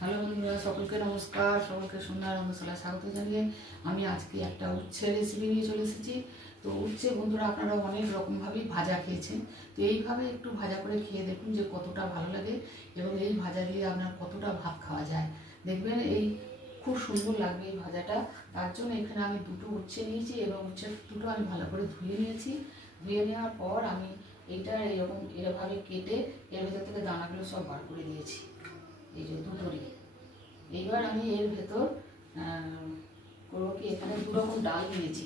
Hello বন্ধুরা, সকলকে নমস্কার। সকলকে সুন্দর রন্ধনশালায় স্বাগত জানিয়ে আমি আজকে একটা উচ্ছে রেসিপি নিয়ে চলে এসেছি। তো উচ্ছে বন্ধুরা আপনারা অনেক রকমভাবেই ভাজা খেয়েছেন। তো এইভাবে একটু ভাজা করে খেয়ে দেখুন যে কতটা ভালো লাগে এবং এই ভাজা দিয়ে আপনার কতটা ভাত খাওয়া যায়। দেখবেন এই খুব সুন্দর লাগবে এই ভাজাটা। তার জন্য এখানে আমি দুটো উচ্ছে নিয়েছি এবং উচ্ছে দুটো আমি ভালো করে ধুয়ে নিয়েছি। ধুয়ে নেওয়ার পর আমি এইটা এরভাবে কেটে এর ভেতর থেকে দানাগুলো সব বার করে দিয়েছি, এই যে দুটোরই। এইবার আমি এর ভেতর করবো কি, এখানে দু রকম ডাল নিয়েছি।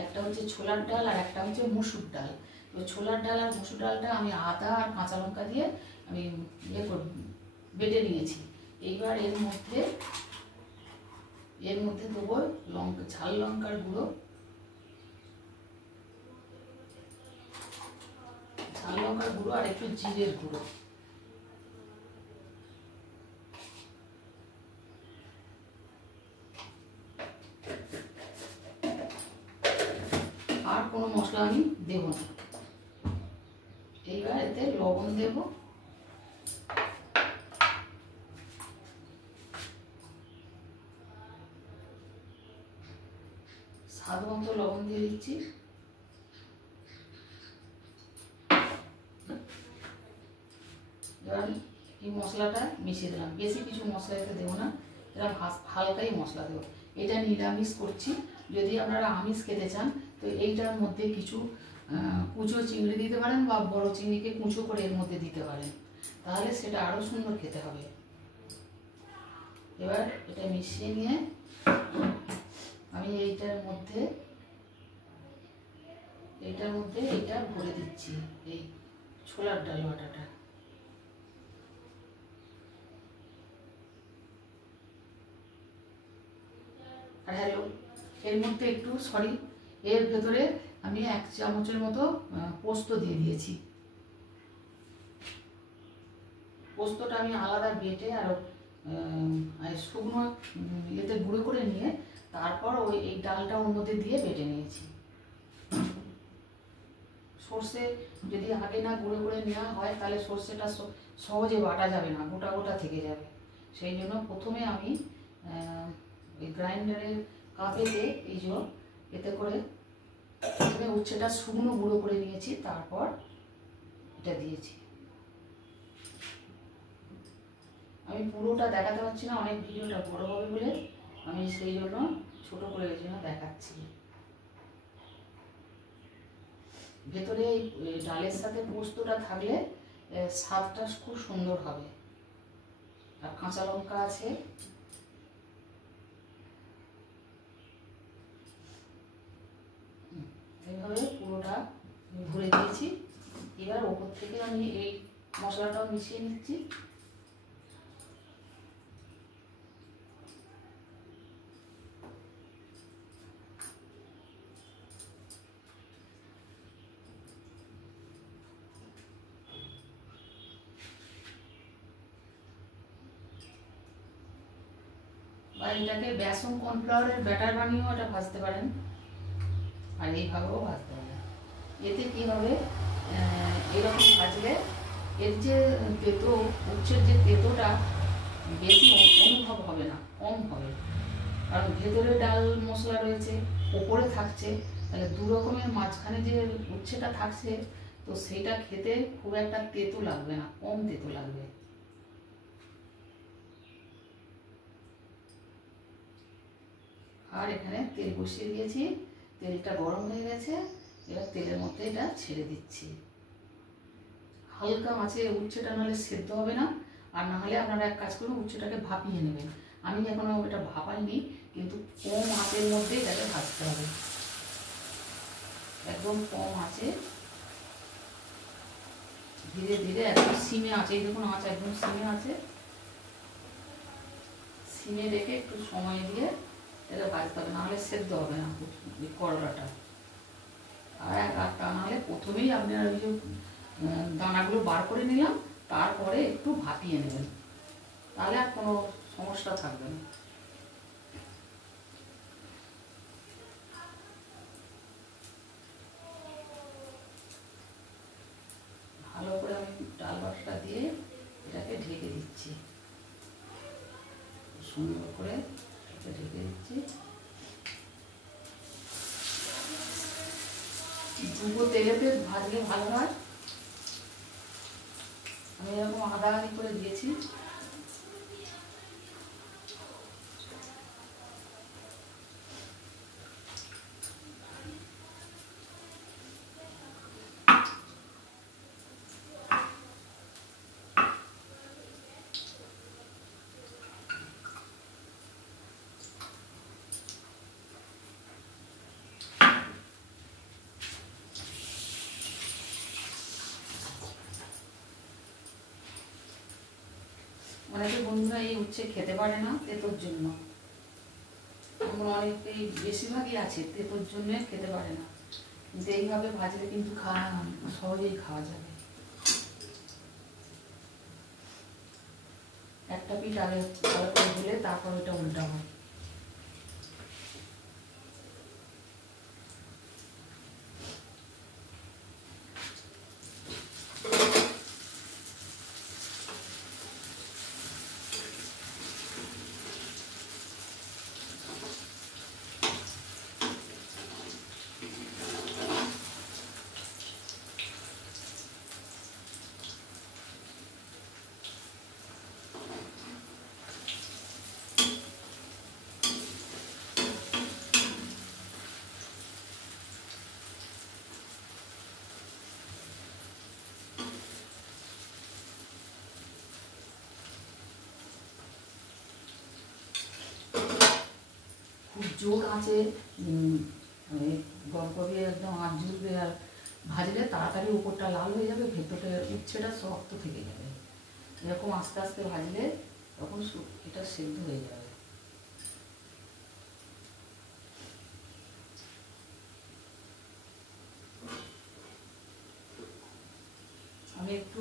একটা হচ্ছে ছোলার ডাল আর একটা হচ্ছে মসুর ডাল। তো ছোলার ডাল আর মসুর ডালটা আমি আদা আর কাঁচা লঙ্কা দিয়ে আমি বেটে নিয়েছি। এইবার এর মধ্যে দেবো ঝাল লঙ্কার গুঁড়ো, আর একটু জিরের গুঁড়ো। আর কোনো মশলা আমি দেব না। এইবার এতে লবণ দেব, স্বাদ মতো লবণ দিয়ে দিচ্ছি। এবার এই মশলাটা মিশিয়ে দিলাম। বেশি কিছু মশলা এতে দেবো না, এরকম হালকাই মশলা দেবো। এটা নিরামিষ করছি। যদি আপনারা আমিষ খেতে চান তো এইটার মধ্যে কিছু কুচো চিংড়ি দিতে পারেন বা বড় চিংড়িকে কুচো করে এর মধ্যে দিতে পারেন, তাহলে সেটা আরও সুন্দর খেতে হবে। এবার এটা মিশিয়ে নিয়ে আমি এইটার মধ্যে এইটা ভরে দিচ্ছি, এই ছোলার ডাল বাটাটা। আর হ্যালো, এর মধ্যে এর ভেতরে আমি 1 চামচের মতো পোস্ত দিয়ে দিয়েছি। পোস্তটা আমি আলাদা বেটে আর শুকনো এতে গুঁড়ো করে নিয়ে তারপর এই ডালটা ওর মধ্যে দিয়ে বেটে নিয়েছি। সর্ষে যদি আগে না গুঁড়ো করে নেওয়া হয় তাহলে সর্ষেটা সহজে বাটা যাবে না, গোটা গোটা থেকে যাবে। সেই জন্য প্রথমে আমি ওই গ্রাইন্ডারের কাপেতে এতে করে প্রথমে উচ্ছেটা শুকনো গুঁড়ো করে নিয়েছি, তারপর এটা দিয়েছি। আমি পুরোটা দেখাতে পারছি না, অনেক ভিডিওটা বড় হবে বলে আমি সেই জন্য ছোট করে দেখাচ্ছি। ভেতরে এই ডালের সাথে পোস্তটা থাকলে স্বাদটা খুব সুন্দর হবে। আর কাঁচা লঙ্কা আছে। এইভাবে পুরোটা ভরে দিয়েছি। এবার ওপর থেকে আমি এই মশলাটাও মিশিয়ে নিচ্ছি। বা এটাকে বেসন কর্নফ্লাওয়ারের ব্যাটার বানিয়েও এটা ভাজতে পারেন, আর এইভাবেও ভাজতে পারেন। এতে কি হবে, এরকম ভাজলে এর যে উচ্ছের যে তেতোটা বেশি অনুভব হবে না, কম হবে। কারণ ভেতরে ডাল মশলা রয়েছে, ওপরে থাকছে, তাহলে দু রকমের মাঝখানে যে উচ্ছেটা থাকছে, তো সেটা খেতে খুব একটা তেতো লাগবে না, কম তেতো লাগবে। আর এখানে তেল বসিয়ে দিয়েছি, তেলটা গরম হয়ে গেছে। এবার তেলের মধ্যে এটা ছেড়ে দিচ্ছি। হালকা মাছে উচ্ছেটা নাহলে সেদ্ধ হবে না। আর নাহলে আপনারা এক কাজ করুন, উচ্ছেটাকে ভাপিয়ে নেবেন। আমি এখনো এটা ভাপাইনি, কিন্তু কম আঁচের মধ্যে এটাকে ভাজতে হবে, একদম কম আঁচে, ধীরে ধীরে একদম সিমে আছে। এই দেখুন আঁচ একদম সিমে আছে। সিমে রেখে একটু সময় দিয়ে এটা ভাজতে হবে, নাহলে সেদ্ধ হবে না করলাটা। আর তা নাহলে প্রথমেই আপনার ওই যে দানাগুলো বার করে নিলাম, তারপরে একটু ভাপিয়ে নেবেন, তাহলে আর কোনো সমস্যা থাকবে না। ভালো করে আমি ডাল বাটাটা দিয়ে এটাকে ঢেকে দিচ্ছি। সুন্দর করে ঢেকে দিচ্ছি। ডুবো তেলেতে ভাজলে ভালো হয়। আমি এরকম আদা আদি করে দিয়েছি। অনেকে বন্ধুরা এই উচ্ছে খেতে পারে না তেতোর জন্য, এমন অনেকেই বেশিরভাগই আছে তেতোর জন্য খেতে পারে না, কিন্তু এইভাবে ভাজলে কিন্তু সহজেই খাওয়া যাবে। একটা পিঠ আগে ভালো করে দিলে তারপর এটা উল্টাবো। খুব জোর আঁচে গরগরে একদম আঁচ জ্বলবে, আর ভাজলে তাড়াতাড়ি উপরটা লাল হয়ে যাবে, ভেতরটা উচ্ছেটা শক্ত থেকে যাবে। এরকম আস্তে আস্তে ভাজলে তখন এটা সেদ্ধ হয়ে যাবে। আমি একটু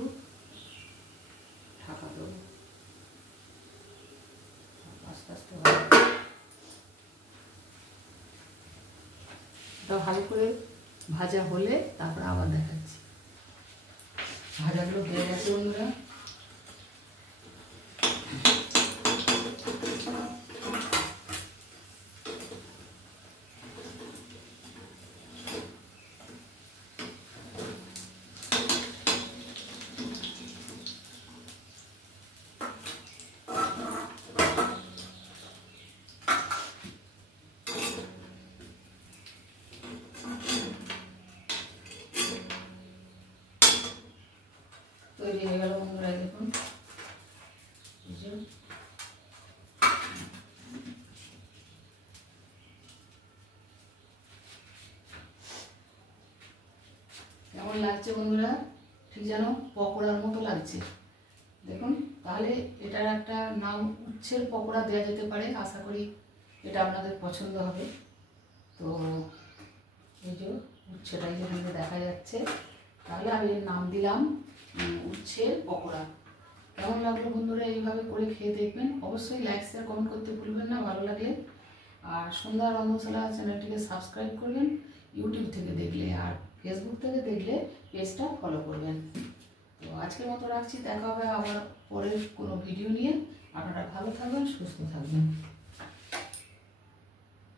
ঢাকা দেবো, আস্তে আস্তে ভালো করে ভাজা হলে তারপর আবার দেখাচ্ছি। ভাজাগুলো হয়ে গেছে বন্ধুরা। তৈরি হয়ে গেল বন্ধুরা, দেখুন কেমন লাগছে বন্ধুরা, ঠিক যেন পকোড়ার মতো লাগছে দেখুন। তাহলে এটার একটা নাম উচ্ছের পকোড়া দেওয়া যেতে পারে, আশা করি এটা আপনাদের পছন্দ হবে। তো এই যে উচ্ছেটাই যেখানে দেখা যাচ্ছে, তাহলে আমি এর নাম দিলাম উচ্ছের পকোড়া। কেমন লাগলো বন্ধুরা, এইভাবে করে খেয়ে দেখবেন। অবশ্যই লাইক শেয়ার কমেন্ট করতে ভুলবেন না ভালো লাগলে। আর সন্ধ্যা রন্ধনশালা চ্যানেলটিকে সাবস্ক্রাইব করবেন ইউটিউব থেকে দেখলে, আর ফেসবুক থেকে দেখলে পেজটা ফলো করবেন। তো আজকের মতো রাখছি, দেখা হবে আবার পরের কোনো ভিডিও নিয়ে। আপনারা ভালো থাকবেন, সুস্থ থাকবেন।